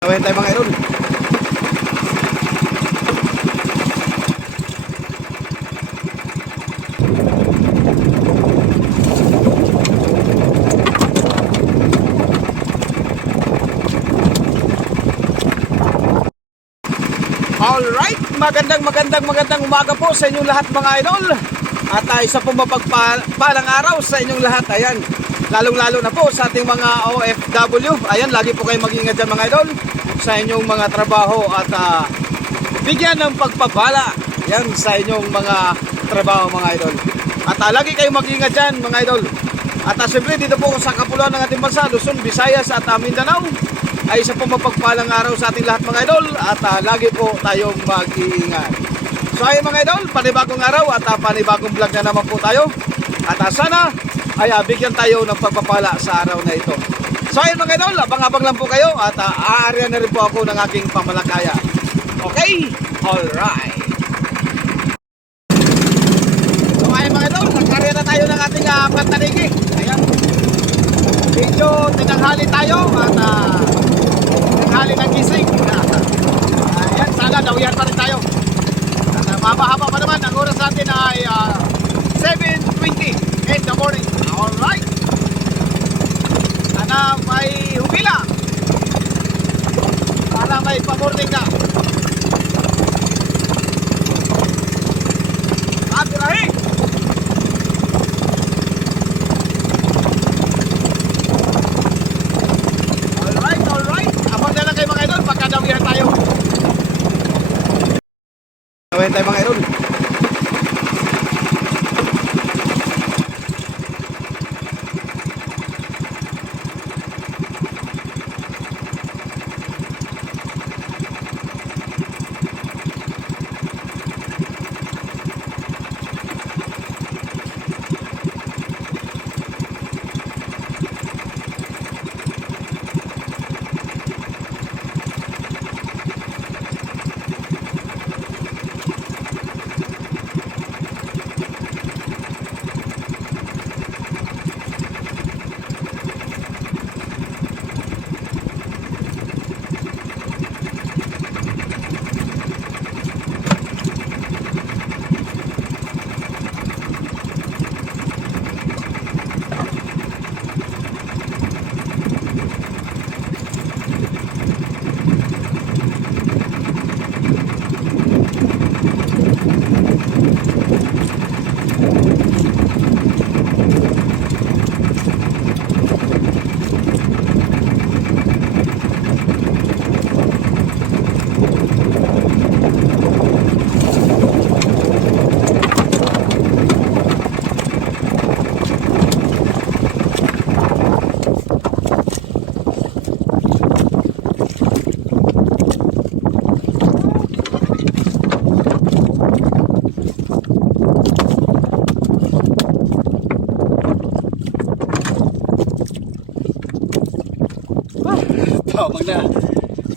Gawin tayo mga idol. Alright, magandang umaga po sa inyong lahat mga idol. At isa po mapagpalang araw sa inyong lahat. Ayan, lalong-lalo na po sa ating mga OFW. Ayan, lagi po kayong mag-ingat dyan mga idol sa inyong mga trabaho at bigyan ng pagpapala yan sa inyong mga trabaho mga idol. At lagi kayong mag-ingat dyan mga idol. At siyempre dito po sa kapuluan ng ating bansa, Luzon, Visayas at Mindanao, ay isa po mapagpalang araw sa ating lahat mga idol. At lagi po tayong mag-iingat. So ayun mga idol, panibagong araw at panibagong vlog na naman po tayo. At sana ay bigyan tayo ng pagpapala sa araw na ito. So ayun mga idol, abang-abang lang po kayo at aarya na rin po ako ng aking pamalakaya. Okay? Alright. So ayun mga idol, nagkarya na tayo ng ating pantanigi. Ayan. Medyo tinanghali tayo at tinanghali ng gising. Ayan, sana dawihan pa rin tayo. At mahaba pa naman, ang oras natin ay 7:20 in the morning. Alright. Sana may humila para may pamorning ka. Atirahi! Alright. Abang na lang kayo mga idol, pagkadawihan tayo. Dawihan tayo mga idol.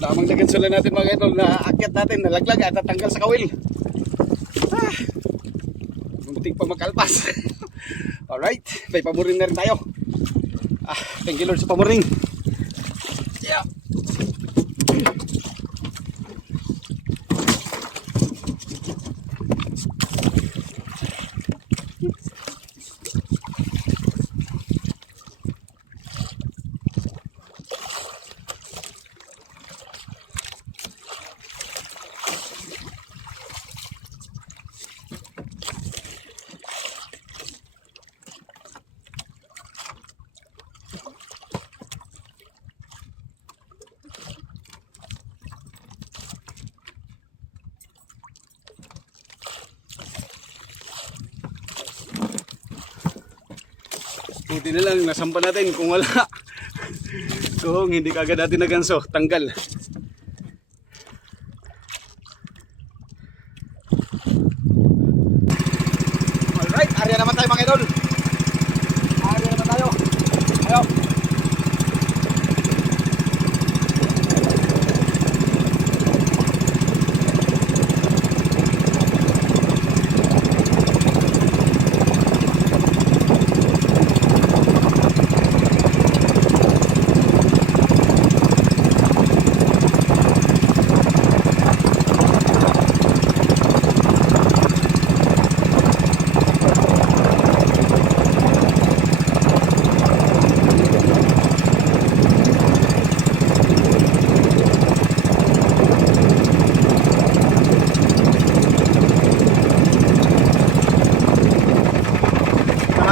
Tamang na gansulan natin mga idol na akyat natin, nalaglag at tatanggal sa kawil. Muntik pa makalpas. Alright, may pamuring na rin tayo. Thank you Lord sa pamuring. Yeah. Buti na lang, nasampa natin kung wala. Kung hindi kagad natin naganso, tanggal. Alright, area naman tayo mga idol. Area naman tayo. Ayo.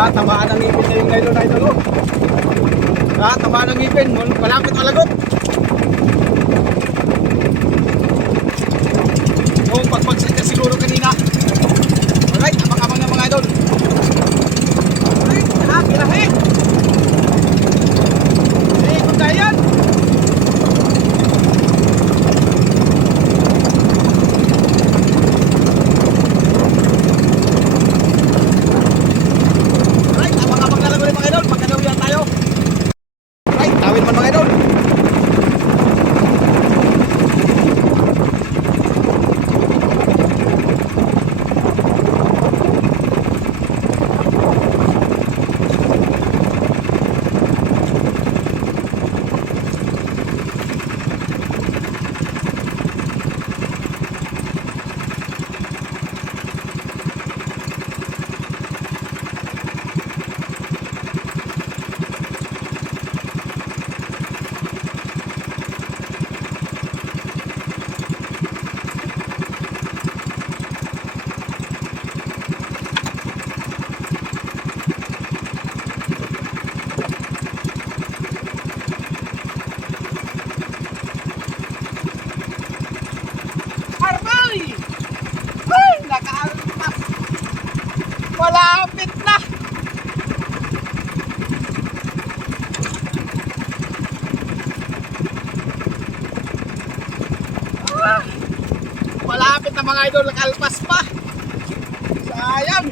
Tamaan ng ngipin na yung nylon idol. Oh. Tamaan ng ngipin. Malapit malagot. Yung pagpagsit na siguro kanina. Alright, abang-abang na mga idol. Alright, pirahe. Ikot tayo yan. Alright, abang-abang na lang ulit mga idol. Pagkadawihan tayo. Alright, tawin man mga idol. Armay! Ay, nakaalpas! Malapit na! Malapit na mga idol, nakalpas pa! Sayang!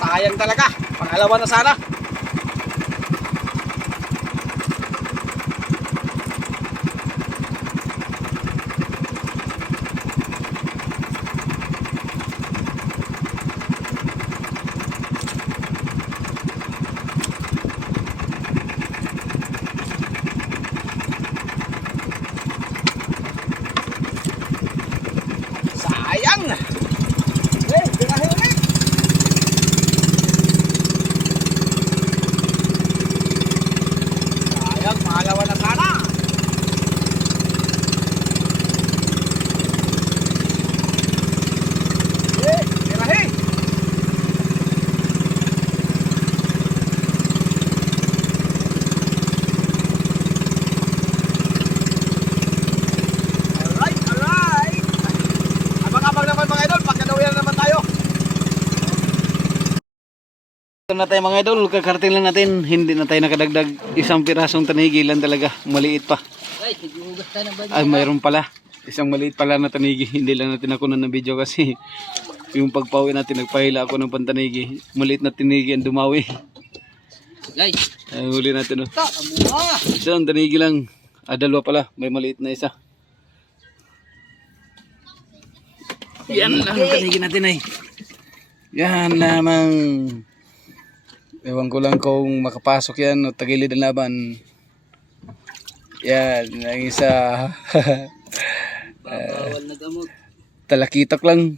Sayang talaga. Pangalawa na sana. Sayang. Birahe ulit. Pangalawa na sana. Birahe. Alright. Abang-abang naman mga idol, pagkadawihan naman tayo. Ito na tayo mga idol, kakarating lang natin, hindi na tayo nakadagdag isang pirasong tanigi lang talaga, maliit pa. Ay, mayroon pala, isang maliit pala na tanigi, hindi lang natin ako ng video kasi yung pagpauwi natin, nagpahila ako ng pantanigi, maliit na tanigi ang dumawi. Ay, huli natin. Isang tanigi lang, dalawa pala, may maliit na isa. Yan lang ang tanigi natin ay. Yan lamang. Ewan ko lang kung makapasok yan o tagilid ang laban. Yan, ang isa. Bawal na gamot. Talakitok lang.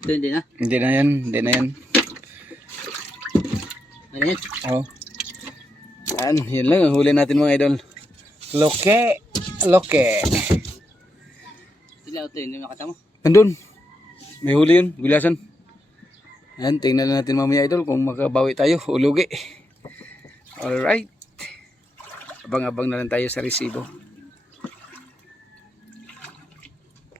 Ito, hindi na. Hindi na yan, hindi na yan. Ano yan? Oh. Yan lang ang huli natin mga idol. Loke. Loke. Sila ito, hindi makata mo. Nandun. May huli yun, gulasan. Yan, tingnan lang natin mamaya idol kung makabawi tayo, ulugi. Alright. Abang-abang na lang tayo sa resibo.